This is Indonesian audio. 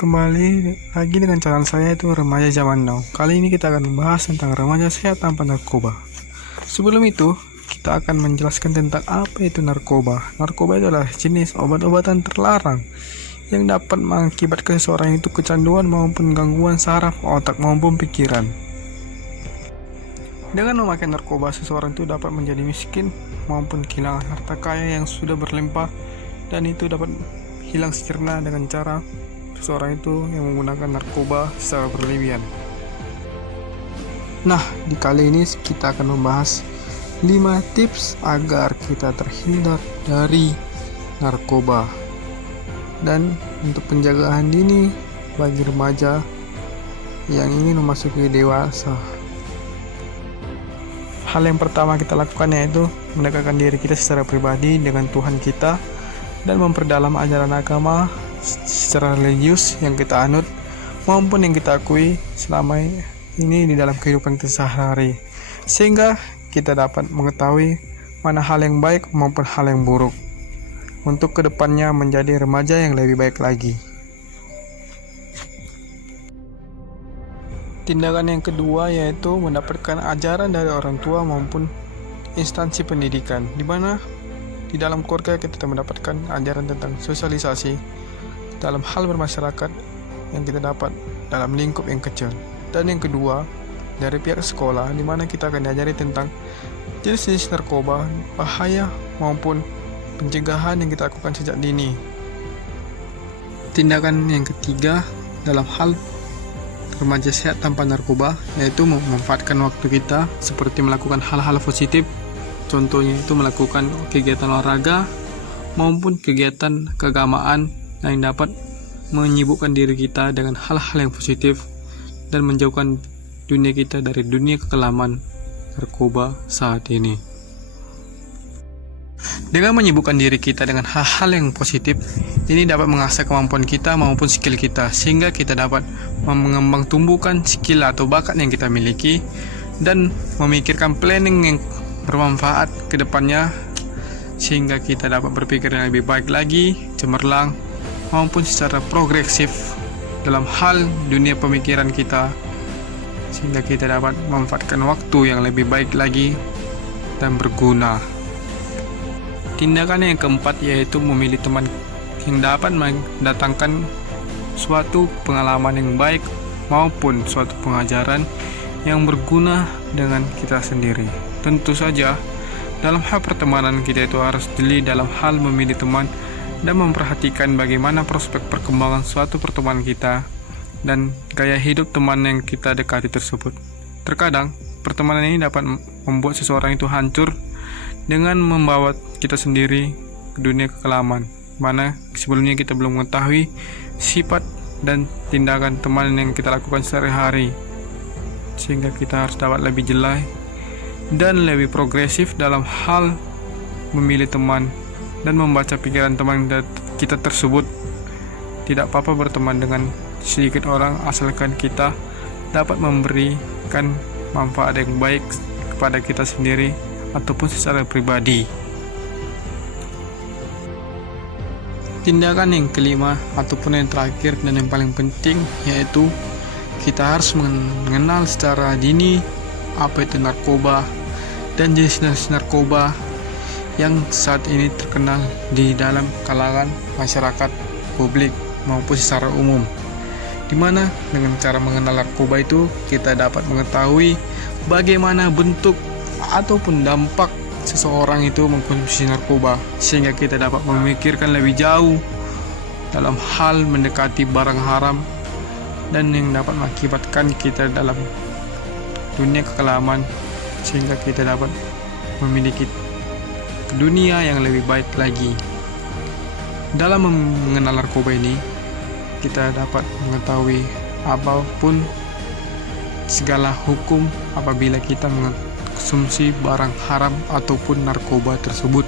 Kembali lagi dengan channel saya itu Remaja Zaman Now. Kali ini kita akan membahas tentang remaja sehat tanpa narkoba. Sebelum itu, kita akan menjelaskan tentang apa itu narkoba. Narkoba itu adalah jenis obat-obatan terlarang yang dapat mengakibatkan seseorang itu kecanduan maupun gangguan saraf otak maupun pikiran. Dengan memakai narkoba, seseorang itu dapat menjadi miskin maupun kehilangan harta kaya yang sudah berlimpah, dan itu dapat hilang sirna dengan cara seseorang itu yang menggunakan narkoba secara berlebihan. Nah, di kali ini kita akan membahas 5 tips agar kita terhindar dari narkoba dan untuk penjagaan dini bagi remaja yang ingin memasuki dewasa. Hal yang pertama kita lakukan yaitu mendekatkan diri kita secara pribadi dengan Tuhan kita dan memperdalam ajaran agama secara religius yang kita anut maupun yang kita akui selama ini di dalam kehidupan kita sehari-hari, sehingga kita dapat mengetahui mana hal yang baik maupun hal yang buruk untuk kedepannya menjadi remaja yang lebih baik lagi. Tindakan yang kedua yaitu mendapatkan ajaran dari orang tua maupun instansi pendidikan, di mana di dalam keluarga kita mendapatkan ajaran tentang sosialisasi dalam hal bermasyarakat yang kita dapat dalam lingkup yang kecil. Dan yang kedua, dari pihak sekolah, di mana kita akan diajari tentang jenis-jenis narkoba, bahaya maupun pencegahan yang kita lakukan sejak dini. Tindakan yang ketiga dalam hal remaja sehat tanpa narkoba yaitu memanfaatkan waktu kita seperti melakukan hal-hal positif. Contohnya itu melakukan kegiatan olahraga maupun kegiatan keagamaan yang dapat menyibukkan diri kita dengan hal-hal yang positif dan menjauhkan dunia kita dari dunia kekelaman narkoba saat ini. Dengan menyibukkan diri kita dengan hal-hal yang positif, ini dapat mengasah kemampuan kita maupun skill kita, sehingga kita dapat mengembang tumbuhkan skill atau bakat yang kita miliki dan memikirkan planning yang bermanfaat ke depannya, sehingga kita dapat berpikir yang lebih baik lagi, cemerlang, maupun secara progresif dalam hal dunia pemikiran kita, sehingga kita dapat memanfaatkan waktu yang lebih baik lagi dan berguna. Tindakan yang keempat yaitu memilih teman yang dapat mendatangkan suatu pengalaman yang baik maupun suatu pengajaran yang berguna dengan kita sendiri. Tentu saja dalam hal pertemanan kita itu harus jeli dalam hal memilih teman dan memperhatikan bagaimana prospek perkembangan suatu pertemanan kita dan gaya hidup teman yang kita dekati tersebut. Terkadang pertemanan ini dapat membuat seseorang itu hancur dengan membawa kita sendiri ke dunia kekelaman, mana sebelumnya kita belum mengetahui sifat dan tindakan teman yang kita lakukan sehari-hari, sehingga kita harus dapat lebih jeli dan lebih progresif dalam hal memilih teman dan membaca pikiran teman kita tersebut. Tidak apa-apa berteman dengan sedikit orang asalkan kita dapat memberikan manfaat yang baik kepada kita sendiri ataupun secara pribadi. Tindakan yang kelima ataupun yang terakhir dan yang paling penting yaitu kita harus mengenal secara dini apa itu narkoba dan jenis-jenis narkoba yang saat ini terkenal di dalam kalangan masyarakat publik maupun secara umum, di mana dengan cara mengenal narkoba itu kita dapat mengetahui bagaimana bentuk ataupun dampak seseorang itu mengkonsumsi narkoba, sehingga kita dapat memikirkan lebih jauh dalam hal mendekati barang haram dan yang dapat mengakibatkan kita dalam dunia kekelaman, sehingga kita dapat memiliki dunia yang lebih baik lagi. Dalam mengenal narkoba ini, kita dapat mengetahui apapun segala hukum apabila kita mengkonsumsi barang haram ataupun narkoba tersebut.